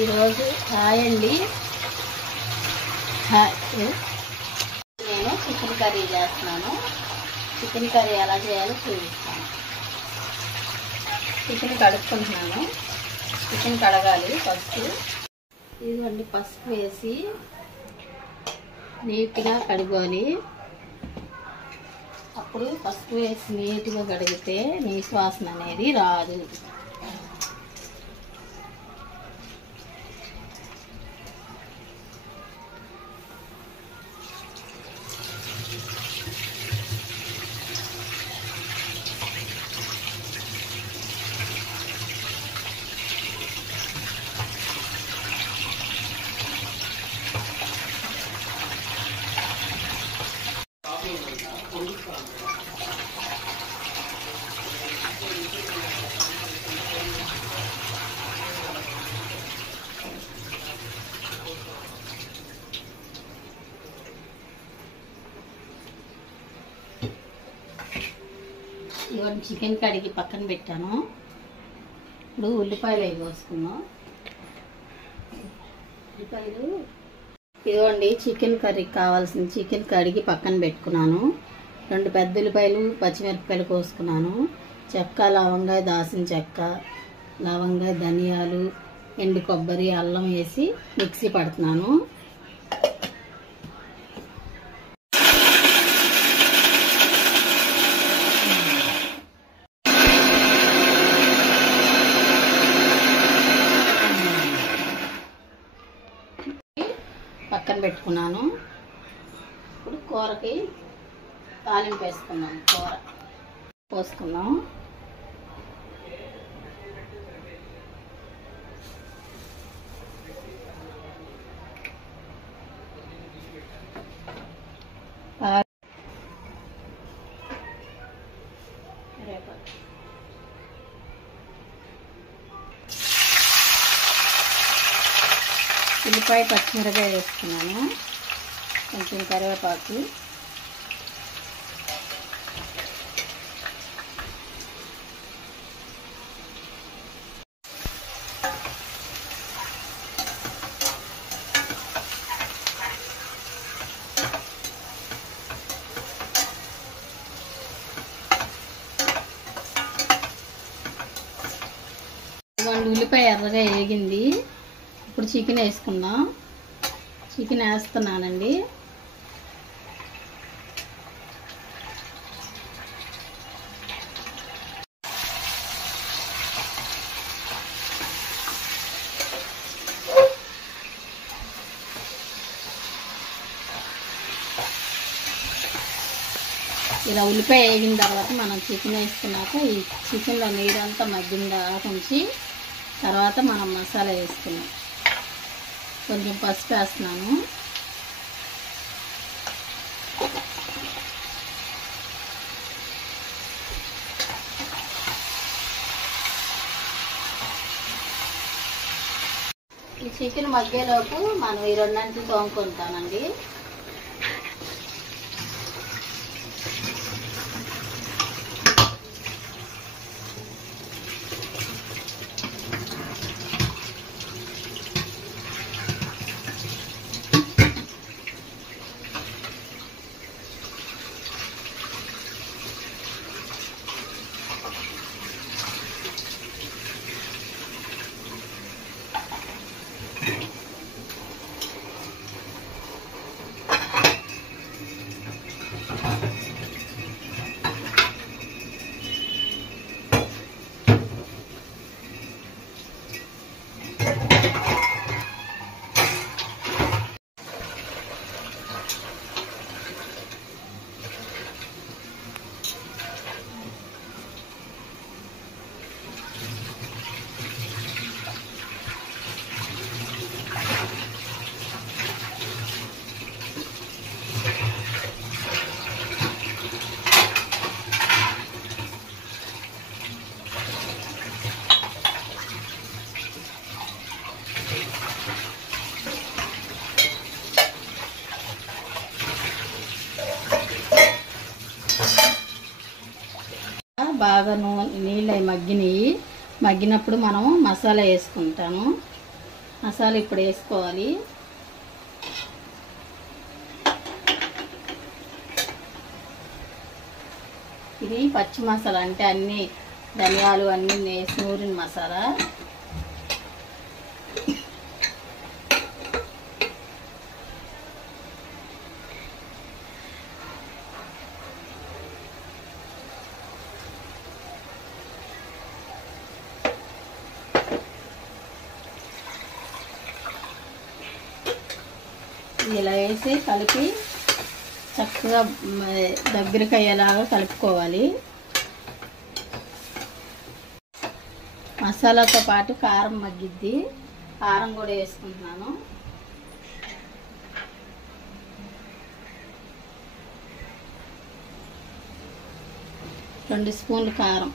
ఈరోజు హాయ్ అండి. హాయ్, నేను చికెన్ కర్రీ చేస్తున్నాను. చికెన్ కర్రీ ఎలా చేయాలో చూపిస్తాను. చికెన్ కడుక్కుంటున్నాను. చికెన్ కడగాలి ఫస్ట్. ఇదిగోండి, పసుపు వేసి నీట్గా కడుక్కోవాలి. అప్పుడు పసుపు వేసి నీట్గా కడిగితే నీసు వాసన అనేది రాదు. ఇవన్నీ చికెన్ కడిగి పక్కన పెట్టాను. ఇప్పుడు ఉల్లిపాయలు అవి కోసుకున్నాం. ఉల్లిపాయలు ఇదిగోండి, చికెన్ కర్రీకి కావాల్సిన చికెన్ కడిగి పక్కన పెట్టుకున్నాను. 2 పెద్ద ఉల్లిపాయలు, పచ్చిమిరపకాయలు కోసుకున్నాను. చెక్క, లవంగా, దాల్చిన చెక్క, లవంగా, ధనియాలు, ఎండు కొబ్బరి, అల్లం వేసి మిక్సీ పడుతున్నాను. పక్కన పెట్టుకున్నాను. ఇప్పుడు కూరకి తాలింపు వేసుకున్నాను. కూర పోసుకున్నాం. ఉల్లిపాయ, పచ్చిమిరపకాయ వేసుకున్నాను. కొంచెం కరివేపాకు, ఉల్లిపాయ ఎర్రగా వేగింది. ఇప్పుడు చికెన్ వేసుకుందాం. చికెన్ వేస్తున్నానండి. ఇలా ఉల్లిపాయ వేగిన తర్వాత మనం చికెన్ వేసుకున్నాక ఈ చికెన్లో నీరంతా మగ్గిన దాకా ఉంచి తర్వాత మనం మసాలా వేసుకున్నాం. కొంచెం పసుపు వేస్తున్నాను. ఈ చికెన్ మగ్గేలోపు మనం ఈ 2 అంట్లు తోముకుంటామండి. బాగా నీళ్ళు అవి మగ్గినప్పుడు మనం మసాలా వేసుకుంటాము. మసాలా ఇప్పుడు వేసుకోవాలి. ఇది పచ్చి మసాలా, అంటే అన్ని ధనియాలు అన్నీ వేసి నూరిన మసాలా. ఇలా వేసి కలిపి చక్కగా దగ్గరికి అయ్యేలాగా కలుపుకోవాలి. మసాలాతో పాటు కారం మగ్గిద్ది, కారం కూడా వేసుకుంటున్నాను. రెండు స్పూన్లు కారం,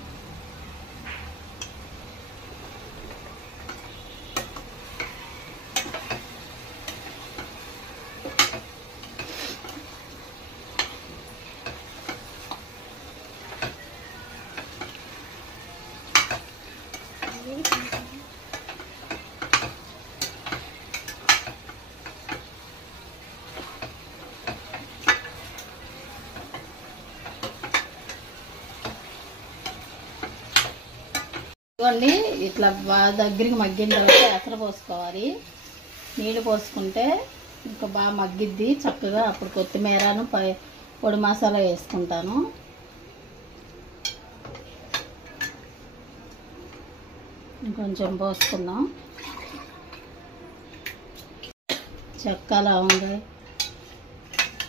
ఇవ్వండి. ఇట్లా బాగా దగ్గరికి మగ్గిన తర్వాత ఎసరు పోసుకోవాలి. నీళ్ళు పోసుకుంటే ఇంకా బాగా మగ్గిద్ది చక్కగా. అప్పుడు కొత్తిమీరను పొడి మసాలా వేసుకుంటాను. ఇంకొంచెం పోసుకుందాం. చెక్క లవంగాయ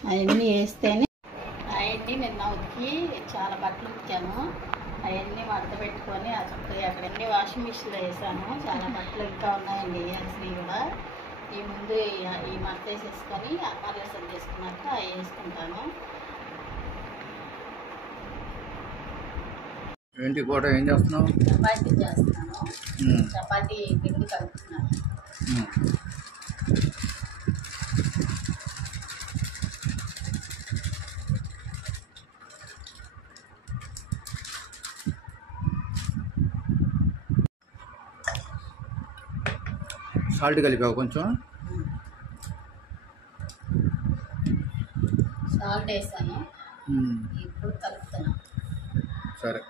అవన్నీ వేస్తేనే. అవన్నీ నిన్న ఉతికి చాలా బట్టలు ఉతికాను. అవన్నీ మడత పెట్టుకొని ఆ చక్కగా అక్కడన్నీ వాషింగ్ మిషన్లో వేసాను. చాలా బట్టలు ఇంకా ఉన్నాయండి వేయాల్సినవి కూడా. ఈ ముందు ఈ మడత వేసేసుకొని అమ్మారసం చేసుకున్నాక అవి వేసుకుంటాను. ఏంటి పూట ఏం చేస్తున్నావు? చపాతీ చేస్తున్నాను. చపాతీ పిండి కలుపుతున్నాను. సాల్ట్ కలిపావు కొంచెం? సాల్ట్ వేసాను, ఇప్పుడు కలుపుతున్నాను. సరే.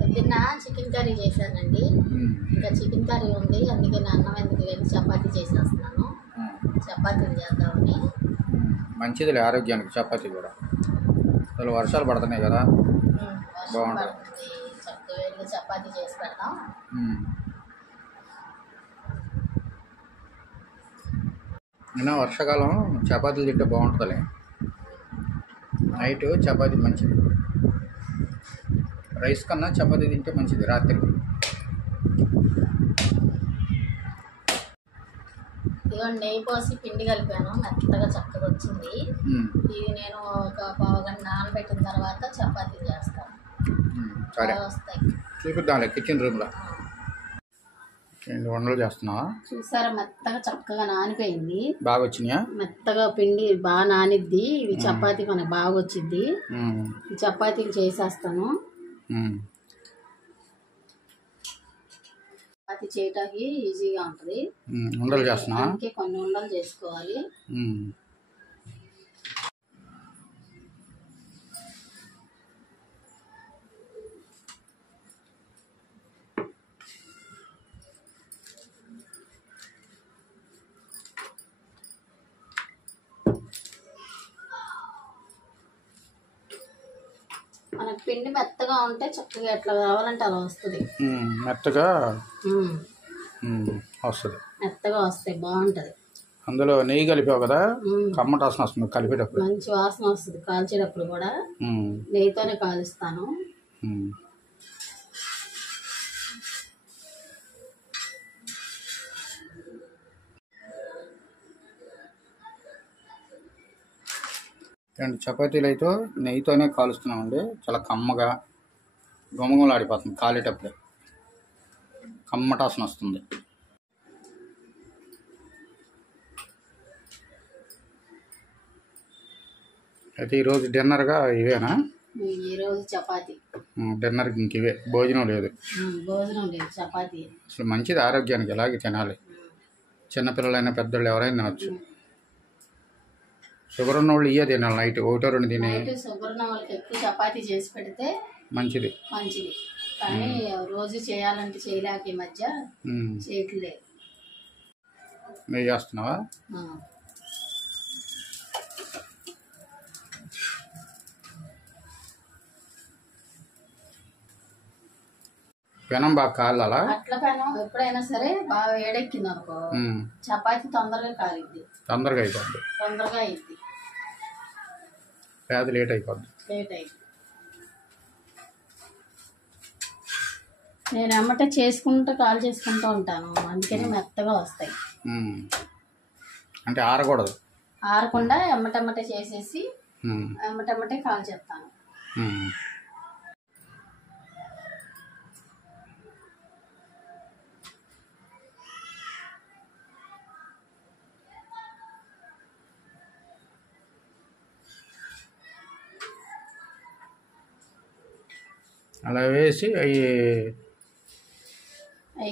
పొద్దున్న చికెన్ కర్రీ చేశానండి. ఇంకా చికెన్ కర్రీ ఉంది, అందుకే అన్నం ఎందుకు వెళ్ళి చపాతీ చేసేస్తున్నాను. చపాతీలు చేద్దామని. మంచిదిలే ఆరోగ్యానికి చపాతీ కూడా. అసలు వర్షాలు పడుతున్నాయి కదా, బాగుంటుంది. చక్కగా వెళ్ళి చపాతీ చేసి పెడతాం. అయినా వర్షాకాలం చపాతీలు తింటే బాగుంటుందిలే. నైట్ చపాతీ మంచిది, రైస్ కన్నా చపాతీ తింటే మంచిది రాత్రికి. ఇదిగోండి, నెయ్యి పోసి పిండి కలిపాను, మెత్తగా చక్కగా వచ్చింది. ఇది నేను ఒక పావుగంట నానబెట్టిన తర్వాత చపాతీలు చేస్తాను. సరే, వస్తాయి. చూపిద్దాంలే కిచెన్ రూమ్లో. వంటలు చేస్తున్నావా? చూసారా, మెత్తగా చక్కగా నానిపోయింది. బాగా వచ్చినాయా? మెత్తగా పిండి బాగా నానిద్ది. ఇది చపాతీ మనకు బాగా వచ్చింది. ఈ చపాతీలు చేసేస్తాను. చపాతీ చేయటానికి ఈజీగా ఉంటుంది. ఉండలు చేస్తున్నా, అందుకే కొన్ని ఉండలు చేసుకోవాలి. మనకి పిండి మెత్తగా ఉంటే చక్కగా ఎట్లా కావాలంటే అలా వస్తుంది. మెత్తగా వస్తుంది, మెత్తగా వస్తాయి, బాగుంటది. అందులో నెయ్యి కలిపావు కదా, కమ్మటి వాసన వస్తుంది కలిపేటప్పుడు. మంచి వాసన వస్తుంది. కాల్చేటప్పుడు కూడా నెయ్యితోనే కాలుస్తాను. రెండు చపాతీలు అయితే నెయ్యితోనే కాలుస్తున్నామండి. చాలా కమ్మగా గుమగుమలాడిపోతుంది. కాలేటప్పుడే కమ్మటాసన వస్తుంది. అయితే ఈరోజు డిన్నర్గా ఇవేనా? ఈరోజు చపాతీ. డిన్నర్కి ఇంక ఇవే, భోజనం లేదు. భోజనం లేదు, చపాతీ. అసలు మంచిది ఆరోగ్యానికి, ఇలాగే తినాలి. చిన్నపిల్లలైనా పెద్దోళ్ళు ఎవరైనా తినవచ్చు. షుగర్ ఉన్న వాళ్ళు ఇవే తినాలి. నైట్ 1-2 తినే. షుగర్ ఉన్న వాళ్ళకి ఎక్కువ చపాతీ చేసి పెడితే మంచిది. కానీ రోజు చేయాలంటే చేయలేక ఈ మధ్య చేయట్లేదు. నువ్వు చేస్తున్నావా? పెనం బాగా కాలాలా? అట్ల పెనం ఎప్పుడైనా సరే బాగా వేడెక్కింది అనుకో, చపాతీ తొందరగా కాలిద్ది. తొందరగా అయిపోద్ది. పేద లేట్ అయిపోద్ది. నేను ఎమ్మటే కాల్ చేసుకుంటూ ఉంటాను, అందుకని మెత్తగా వస్తాయి. అంటే ఆరకూడదు. ఆరకుండా ఎమ్మటెమ్మటే చేసేసి ఎమ్మటెమ్మటే కాల్ చేస్తాను. అలా వేసి అవి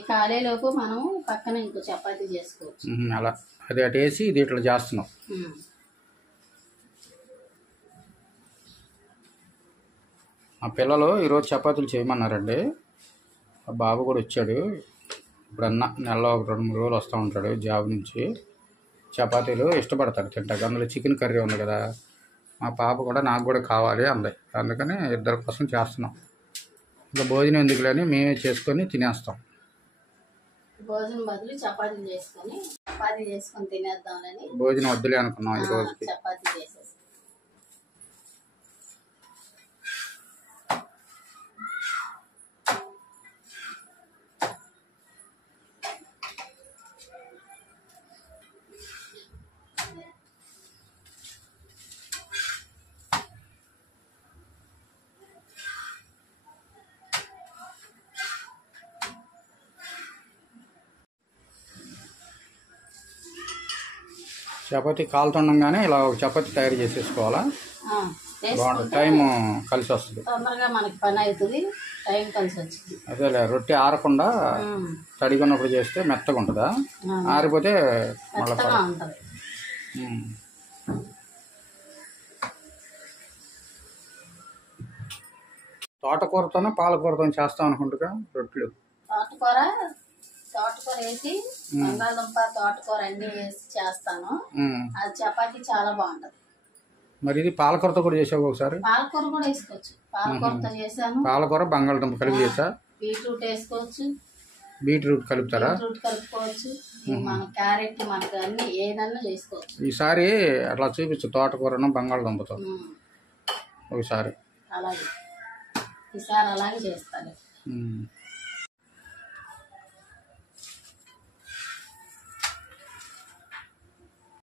కాలేలోపు మనం పక్కన ఇంకో చపాతీ చేసుకోవచ్చు. అలా అది అటు వేసి ఇది ఇట్లా చేస్తున్నాం. మా పిల్లలు ఈరోజు చపాతీలు చేయమన్నారండి. ఆ బాబు కూడా వచ్చాడు. ఇప్పుడన్నా నెలలో 2-3 రోజులు వస్తూ ఉంటాడు జాబ్ నుంచి. చపాతీలు ఇష్టపడతాడు తింటాడు. అందులో చికెన్ కర్రీ ఉంది కదా, మా పాప కూడా నాకు కూడా కావాలి అంది. అందుకని ఇద్దరి కోసం చేస్తున్నాం. ఇంకా భోజనం ఎందుకులని మేమే చేసుకొని తినేస్తాం. భోజనం బదులు చపాతీ చేసుకొని తినేద్దామని భోజనం వద్దులే అనుకున్నాం ఈ రోజుకి. చపాతీ చేసేసి చపాతీ కాలుతుండగానే ఇలా ఒక చపాతీ తయారు చేసేసుకోవాలా? బాగుంటుంది, టైం కలిసి వస్తుంది. తొందరగా మనకి పని అవుతుంది, టైం కలిసి వచ్చింది. అదేలే, రొట్టె ఆరకుండా తడిగా ఉన్నప్పుడు చేస్తే మెత్తగా ఉంటుందా? ఆరిపోతే మళ్ళీ ఉంటుంది. తోటకూరతోనే పాలకూరతో చేస్తాం అనుకుంటుగా రొట్టెలు. తోటకూర వేసి బంగాళదుంప తోటకూర అన్ని వేసి చేస్తాను. అది చపాతీ చాలా బాగుంటది. మరి ఇది పాలకూరతో కూడా చేసావు ఒకసారి? పాలకూర కూడా వేసుకోవచ్చు. పాలకూరతో చేశాను. పాలకూర బంగాళదుంప కలిపి చేసా. బీట్రూట్ వేసుకోవచ్చు. బీట్రూట్ కలుపుతారా? బీట్రూట్ కలుపుకోవచ్చు. మన క్యారెట్ మనకు అన్ని ఏదన్నా చేసుకోవచ్చు. ఈసారి అట్లా చూపించు, తోటకూరను బంగాళదుంపతో ఒకసారి. అలాగే ఈసారి అలాగే చేస్తాను.